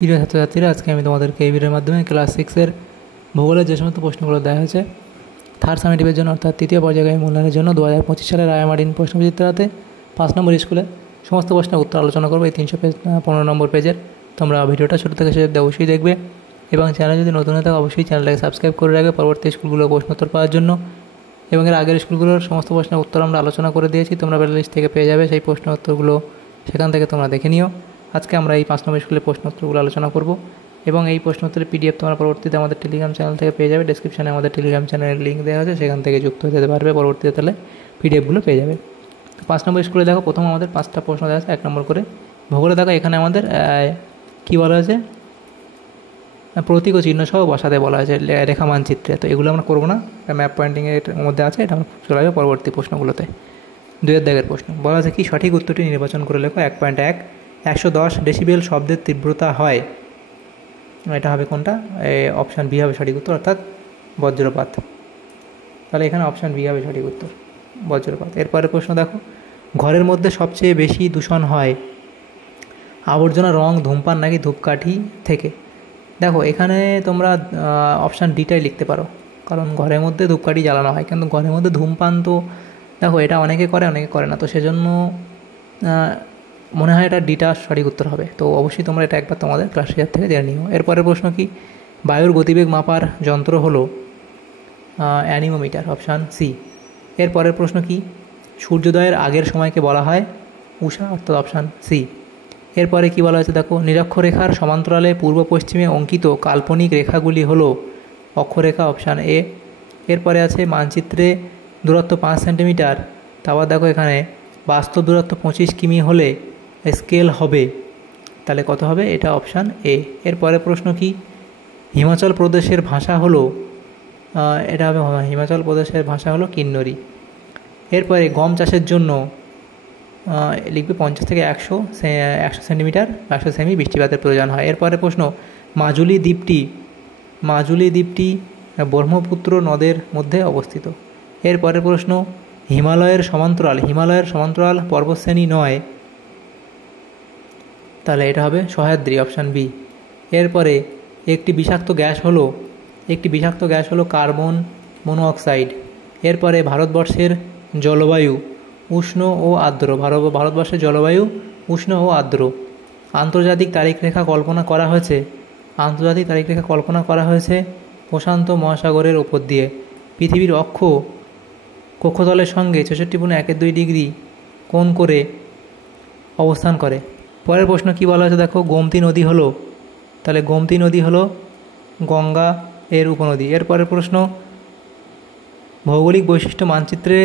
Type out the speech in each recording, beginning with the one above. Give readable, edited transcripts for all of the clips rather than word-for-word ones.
প্রিয় ছাত্রছাত্রীরা, আজকে আমি তোমাদেরকে এই ভিডিওর মাধ্যমে ক্লাস 6-এর ভূগোলের যে সমস্ত প্রশ্নগুলো দেওয়া হয়েছে থার্ড সামেটিভের জন্য অর্থাৎ তৃতীয় পর্যায়ে মূল্যায়নের জন্য 2025 সালের রায়মার্টিন প্রশ্নবিচিত্রাতে 5 নম্বর স্কুলে সমস্ত প্রশ্নের উত্তর আলোচনা করবো এই 315 নম্বর পেজের। তোমরা ভিডিওটা ছোটো থেকে শেষ অবধি অবশ্যই দেখবে এবং চ্যানেল যদি নতুন হয়ে থাকে অবশ্যই চ্যানেলটাকে সাবস্ক্রাইব করে রাখবে পরবর্তী স্কুলগুলোর প্রশ্নোত্তর পাওয়ার জন্য। এবং এর আগের স্কুলগুলোর সমস্ত প্রশ্নের উত্তর আমরা আলোচনা করে দিয়েছি, তোমরা প্লেলিস্ট থেকে পেয়ে যাবে সেই প্রশ্ন উত্তরগুলো, সেখান থেকে তোমরা দেখে নিও। আজকে আমরা এই 5 নম্বর স্কুলের প্রশ্নোত্তরগুলো আলোচনা করব এবং এই প্রশ্নোত্তরের পিডিএফ তোমরা পরবর্তীতে আমাদের টেলিগ্রাম চ্যানেল থেকে পেয়ে যাবে। ডেসক্রিপশনে আমাদের টেলিগ্রাম চ্যানেলের লিঙ্ক দেওয়া আছে, সেখান থেকে যুক্ত হয়ে যেতে পারবে, পরবর্তীতে তাহলে পিডিএফগুলো পেয়ে যাবে। 5 নম্বর স্কুলে দেখো, প্রথম আমাদের 5টা প্রশ্ন দেওয়া আছে 1 নম্বর করে। ভূগোলে দেখো এখানে আমাদের কী বলা হয়েছে, প্রতীক ও চিহ্ন সহ বসাতে বলা হয়েছে রেখা মানচিত্রে। তো এগুলো আমরা করবো না, ম্যাপ পয়েন্টিংয়ের মধ্যে আছে, এটা আমরা চলে যাবে পরবর্তী প্রশ্নগুলোতে। 2 দাগের প্রশ্ন বলা আছে কি, সঠিক উত্তরটি নির্বাচন করে লেখো। 1.1 110 ডেসিবেল শব্দের তীব্রতা হয়, এটা হবে কোনটা? অপশান বি হবে সঠিক উত্তর, অর্থাৎ বজ্রপাত। তাহলে এখানে অপশান বি হবে সঠিক উত্তর, বজ্রপাত। এরপরের প্রশ্ন দেখো, ঘরের মধ্যে সবচেয়ে বেশি দূষণ হয় আবর্জনা, রং, ধূমপান নাকি ধূপকাঠি থেকে? দেখো এখানে তোমরা অপশান ডিটাই লিখতে পারো, কারণ ঘরের মধ্যে ধূপকাঠি জ্বালানো হয়, কিন্তু ঘরের মধ্যে ধূমপান তো দেখো এটা অনেকে করে অনেকে করে না, তো সেজন্য মনে হয় এটা ডিটা সঠিক উত্তর হবে। তো অবশ্যই তোমরা এটা একবার তোমাদের ক্লাস টিচার থেকে জেনে নিও। এরপরের প্রশ্ন কি, বায়ুর গতিবেগ মাপার যন্ত্র হলো অ্যানিমোমিটার, অপশান সি। এরপরের প্রশ্ন কি, সূর্যোদয়ের আগের সময়কে বলা হয় উষা, অর্থাৎ অপশান সি। এরপরে কি বলা হয়েছে দেখো, নিরক্ষরেখার সমান্তরালে পূর্ব পশ্চিমে অঙ্কিত কাল্পনিক রেখাগুলি হলো অক্ষরেখা, অপশান এ। এরপরে আছে মানচিত্রে দূরত্ব 5 সেন্টিমিটার, তারপর দেখো এখানে বাস্তব দূরত্ব 25 কিমি হলে স্কেল হবে, তাহলে কত হবে? এটা অপশান এ। এরপরে প্রশ্ন কি, হিমাচল প্রদেশের ভাষা হলো এটা হবে হিমাচল প্রদেশের ভাষা হলো কিন্নরি। এরপরে গম চাষের জন্য লিখবে 50 থেকে 100 সেন্টিমিটার 100 সেমি বৃষ্টিপাতের প্রয়োজন হয়। এরপরে প্রশ্ন, মাজুলি দ্বীপটি ব্রহ্মপুত্র নদের মধ্যে অবস্থিত। এরপরের প্রশ্ন, হিমালয়ের সমান্তরাল পর্বতশ্রেণী নয়, তাহলে এটা হবে সহ্যাদ্রি, অপশান বি। এরপরে একটি বিষাক্ত গ্যাস হলো কার্বন মনোঅক্সাইড। এরপরে ভারতবর্ষের জলবায়ু উষ্ণ ও আর্দ্র, ভারতবর্ষের জলবায়ু উষ্ণ ও আর্দ্র। আন্তর্জাতিক তারিখরেখা কল্পনা করা হয়েছে প্রশান্ত মহাসাগরের ওপর দিয়ে। পৃথিবীর কক্ষতলের সঙ্গে 64.12 ডিগ্রি কোণ করে অবস্থান করে। পরের প্রশ্ন কি বলা হয়েছে দেখো, গোমতী নদী হলো গঙ্গা এর উপনদী। এরপরের প্রশ্ন, ভৌগোলিক বৈশিষ্ট্য মানচিত্রে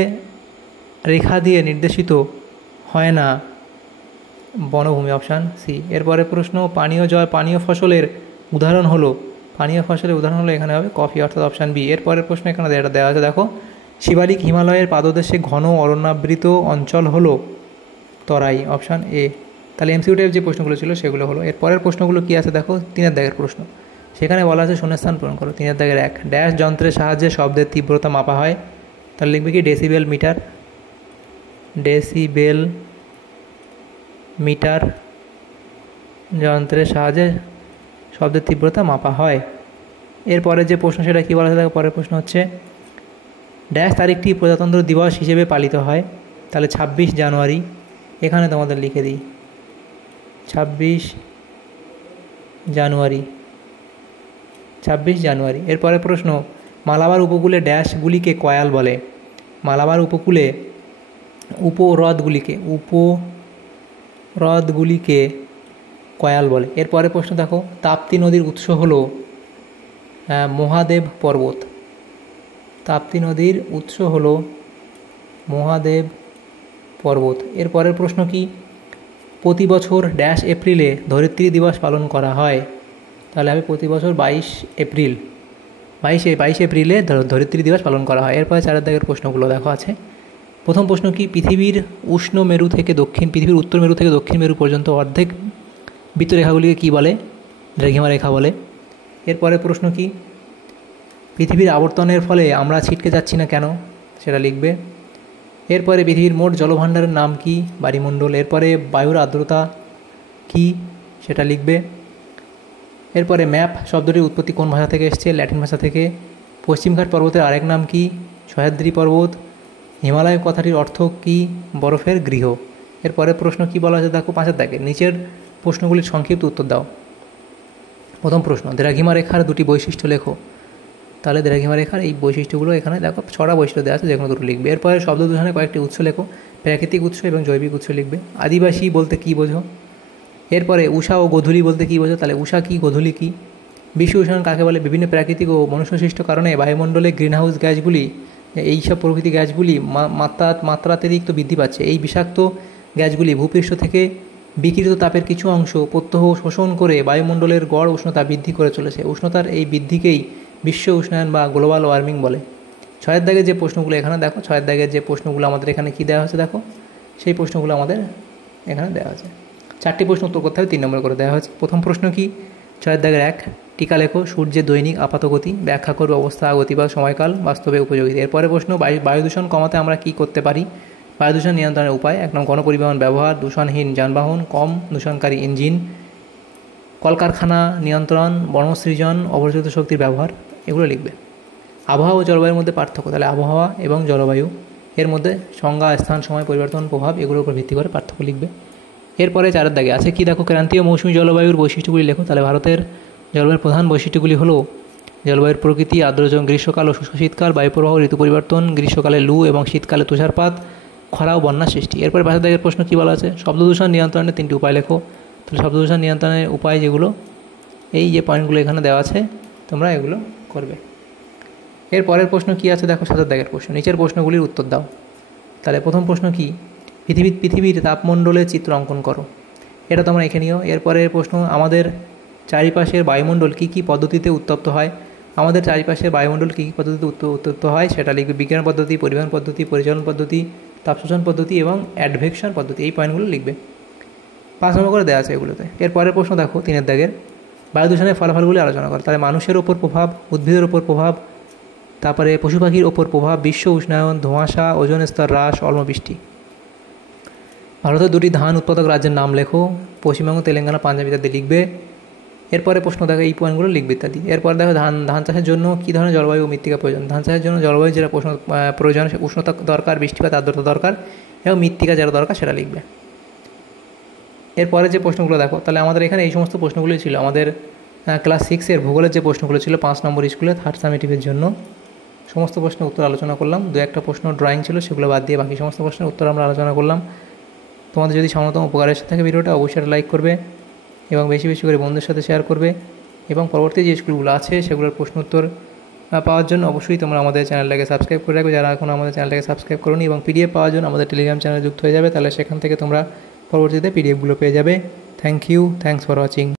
রেখা দিয়ে নির্দেশিত হয় না বনভূমি, অপশান সি। এরপরের প্রশ্ন, পানীয় ফসলের উদাহরণ হলো এখানে হবে কফি, অর্থাৎ অপশান বি। এরপরের প্রশ্ন এখানে এটা দেওয়া আছে দেখো, শিবালিক হিমালয়ের পাদদেশে ঘন অরণ্যাবৃত অঞ্চল হলো তরাই, অপশান এ। তাহলে এমসিকিউ টাইপ যে প্রশ্নগুলো ছিল সেগুলো হলো। এরপরের প্রশ্নগুলো কি আছে দেখো, 3 দাগের প্রশ্ন, সেখানে বলা আছে শূন্যস্থান পূরণ করো। 3 দাগের 1, ড্যাশ যন্ত্রের সাহায্যে শব্দের তীব্রতা মাপা হয়, তাহলে লিখবে কি ডেসিবেল মিটার যন্ত্রের সাহায্যে শব্দের তীব্রতা মাপা হয়। এরপরে যে প্রশ্ন সেটা কী বলা থাকে, পরের প্রশ্ন হচ্ছে, ড্যাশ তারিখটি প্রজাতন্ত্র দিবস হিসেবে পালিত হয়, তাহলে 26 জানুয়ারি। এখানে তোমাদের লিখে দিই 26 জানুয়ারি। এরপরে প্রশ্ন, মালাবার উপকূলে ড্যাশগুলিকে কয়াল বলে, মালাবার উপকূলে উপহ্রদগুলিকে কয়াল বলে। এরপরে প্রশ্ন দেখো, তাপ্তি নদীর উৎস হলো মহাদেব পর্বত। এরপরের প্রশ্ন কি, প্রতি বছর ড্যাশ এপ্রিলে ধরিত্রী দিবস পালন করা হয়, তাহলে হবে প্রতি বছর 22 এপ্রিলে ধরিত্রী দিবস পালন করা হয়। এরপরে 4 দাগের প্রশ্নগুলো দেখো আছে। প্রথম প্রশ্ন কি, পৃথিবীর উত্তর মেরু থেকে দক্ষিণ মেরু পর্যন্ত অর্ধেক বৃত্তরেখাগুলিকে কী বলে? দ্রাঘিমা রেখা বলে। এরপরে প্রশ্ন কি, পৃথিবীর আবর্তনের ফলে আমরা ছিটকে যাচ্ছি না কেন? সেটা লিখবে। এরপরে পৃথিবীর মোট জলভাণ্ডারের নাম কি? বায়ুমণ্ডল। এরপরে বায়ুর আর্দ্রতা কি? সেটা লিখবে। এরপরে ম্যাপ শব্দটির উৎপত্তি কোন ভাষা থেকে এসছে? ল্যাটিন ভাষা থেকে। পশ্চিমঘাট পর্বতের আরেক নাম কি? সহ্যাদ্রি পর্বত। হিমালয় কথাটির অর্থ কি? বরফের গৃহ। এরপরের প্রশ্ন কি বলা আছে দেখো 5 দাগে, নিচের প্রশ্নগুলির সংক্ষিপ্ত উত্তর দাও। প্রথম প্রশ্ন, দ্রাঘিমা রেখার দুটি বৈশিষ্ট্য লেখো। তাহলে দ্রাঘিমা রেখার এই বৈশিষ্ট্যগুলো এখানে দেখো 6টা বৈশিষ্ট্য দেওয়া আছে, যে কোনো দুটো লিখবে। এরপরে শব্দ দূষণে কয়েকটি উৎস লেখো, প্রাকৃতিক উৎস এবং জৈবিক উৎস লিখবে। আদিবাসী বলতে কী বোঝো? এরপরে উষা ও গোধূলি বলতে কী বোঝো? তাহলে উষা কী, গোধূলি কী? বিশ্ব উষ্ণায়ন কাকে বলে? বিভিন্ন প্রাকৃতিক ও মনুষ্যসৃষ্ট কারণে বায়ুমণ্ডলে গ্রিনহাউস গ্যাসগুলি, এইসব প্রভৃতি গ্যাসগুলি মাত্রাতিরিক্ত বৃদ্ধি পাচ্ছে। এই বিষাক্ত গ্যাসগুলি ভূপৃষ্ঠ থেকে বিকিরিত তাপের কিছু অংশ প্রত্যহ শোষণ করে বায়ুমণ্ডলের গড় উষ্ণতা বৃদ্ধি করে চলেছে। উষ্ণতার এই বৃদ্ধিকেই বিশ্ব উষ্ণায়ন বা গ্লোবাল ওয়ার্মিং বলে। 6 দাগের যে প্রশ্নগুলো এখানে দেখো, 6 দাগের যে প্রশ্নগুলো আমাদের এখানে কী দেওয়া হয়েছে দেখো, সেই প্রশ্নগুলো আমাদের এখানে দেওয়া আছে। 4টি প্রশ্ন উত্তর করতে হবে, 3 নম্বর করে দেওয়া হয়েছে। প্রথম প্রশ্ন কি? 6 দাগের 1, টিকা লেখো, সূর্যের দৈনিক আপাতগতি ব্যাখ্যা করবে, অবস্থা, গতি বা সময়কাল, বাস্তবে উপযোগিতা। এরপরে প্রশ্ন, বায়ুদূষণ কমাতে আমরা কী করতে পারি? বায়ুদূষণ নিয়ন্ত্রণের উপায়: 1 নম্বর গণপরিবহন ব্যবহার, দূষণহীন যানবাহন, কম দূষণকারী ইঞ্জিন, কলকারখানা নিয়ন্ত্রণ, বনসৃজন, অপরিশোধিত শক্তির ব্যবহার, এগুলো লিখবে। আবহাওয়া ও জলবায়ুর মধ্যে পার্থক্য, তাহলে আবহাওয়া এবং জলবায়ু এর মধ্যে সংজ্ঞা, স্থান, সময় পরিবর্তন, প্রভাব, এগুলোর উপর ভিত্তি করে পার্থক্য লিখবে। এরপরে 4 দাগে আছে কি দেখো, ক্রান্তীয় মৌসুমী জলবায়ুর বৈশিষ্ট্যগুলি লেখো। তাহলে ভারতের জলবায়ুর প্রধান বৈশিষ্ট্যগুলি হলো জলবায়ুর প্রকৃতি, আর্দ্র গ্রীষ্মকাল ও শুষ্ক শীতকাল, বায়ুপ্রবাহ, ঋতু পরিবর্তন, গ্রীষ্মকালে লু এবং শীতকালে তুষারপাত, খরা ও বন্যা সৃষ্টি। এরপরে 5 দাগের প্রশ্ন কী বলা আছে? শব্দদূষণ নিয়ন্ত্রণের 3টি উপায় লেখো। তাহলে শব্দদূষণ নিয়ন্ত্রণের উপায় যেগুলো, এই যে পয়েন্টগুলো এখানে দেওয়া আছে, তোমরা এগুলো করবে। এর পরের প্রশ্ন কি আছে দেখো, 7 দাগের প্রশ্ন, নিচের প্রশ্নগুলির উত্তর দাও। তাহলে প্রথম প্রশ্ন কি? পৃথিবীর তাপমণ্ডলের চিত্র অঙ্কন করো। এটা তোমরা এঁকে নিও। এরপরের প্রশ্ন, আমাদের চারিপাশের বায়ুমণ্ডল কী কী পদ্ধতিতে উত্তপ্ত হয়? আমাদের চারিপাশের বায়ুমণ্ডল কী কী পদ্ধতিতে উত্তপ্ত হয় সেটা লিখবে। বিজ্ঞান পদ্ধতি, পরিবহন পদ্ধতি, পরিচালন পদ্ধতি, তাপশোষণ পদ্ধতি এবং অ্যাডভেকশন পদ্ধতি, এই পয়েন্টগুলো লিখবে। 5 নম্বর করে দেওয়া আছে এগুলোতে। এরপরের প্রশ্ন দেখো 3 দাগের, বায়ুদূষণের ফলাফলগুলি আলোচনা করো। তাহলে মানুষের ওপর প্রভাব, উদ্ভিদের ওপর প্রভাব, তারপরে পশু পাখির ওপর প্রভাব, বিশ্ব উষ্ণায়ন, ধোঁয়াশা, ওজোন স্তর হ্রাস, অম্লবৃষ্টি। ভারতের 2টি ধান উৎপাদক রাজ্যের নাম লেখো। পশ্চিমবঙ্গ, তেলেঙ্গানা, পাঞ্জাব ইত্যাদি লিখবে। এরপরে প্রশ্ন দেখো, এই পয়েন্টগুলো লিখবে ইত্যাদি। এরপর দেখো, ধান চাষের জন্য কী ধরনের জলবায়ু ও মৃত্তিকা প্রয়োজন? ধান চাষের জন্য জলবায়ু যেটা প্রয়োজন, উষ্ণতা দরকার, বৃষ্টিপাত, আর্দ্রতা দরকার এবং মৃত্তিকা যেটা দরকার সেটা লিখবে। এরপরে যে প্রশ্নগুলো দেখো, তাহলে আমাদের এখানে এই সমস্ত প্রশ্নগুলি ছিল আমাদের ক্লাস 6-এর ভূগোলের যে প্রশ্নগুলো ছিল 5 নম্বর স্কুলে 3rd সামেটিভের জন্য। সমস্ত প্রশ্নের উত্তর আলোচনা করলাম। 2-1টা প্রশ্ন ড্রয়িং ছিল, সেগুলো বাদ দিয়ে বাকি সমস্ত প্রশ্নের উত্তর আমরা আলোচনা করলাম। তোমাদের যদি সামান্যতম উপকার এসে থাকে ভিডিওটা, অবশ্যই একটা লাইক করবে এবং বেশি বেশি করে বন্ধুদের সাথে শেয়ার করবে। এবং পরবর্তী যে স্কুলগুলো আছে সেগুলোর প্রশ্ন উত্তর পাওয়ার জন্য অবশ্যই তোমরা আমাদের চ্যানেলটাকে সাবস্ক্রাইব করে রাখবে, যারা এখন আমাদের চ্যানেলটাকে সাবস্ক্রাইব করোনি। এবং পিডিএফ পাওয়ার জন্য আমাদের টেলিগ্রাম চ্যানেলে যুক্ত হয়ে যাবে, তাহলে সেখান থেকে তোমরা পরবর্তীতে পিডিএফগুলো পেয়ে যাবে। Thank you, thanks for watching.